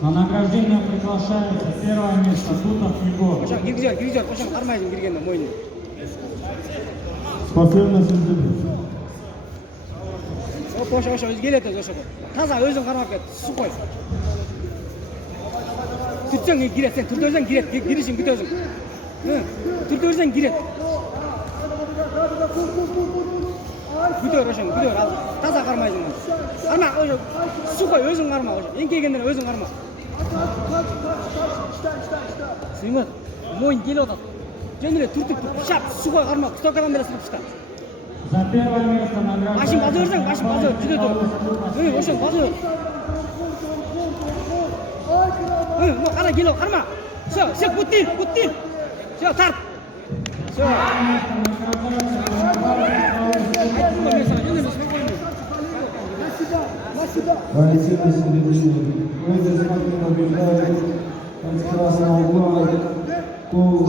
На награждение приглашается первое место Тутов Егор. Ошон киргизер, ошон кармайсың киргенде мойны. Спортсмен сезdim. Ошо өзү келет ошо. Таза өзүң кармап кет, сукой. Түртсең кирет, сен түртөсөң кирет, киришин бүтөсүң. Түртөсөң кирет. Бүтөр ошоң, бүтөр ал. Таза кармайсың. Карма ошо сукой өзүң карма ошо. Эңкейгенден өзүң карма. Сыймат, мойын келип атат. Жөнүлө түртүп, шап, сукой карма, стокадан бере сырып чыгат. За первое место награждается. Башын базы берсең, башын базы жүдө тур. Ошо базы. Ну кара келип, карма. Всё, буттин. Всё, тарт. Всё. Валентина Середина. Вы смотрите, побеждает. С красного угла. Гол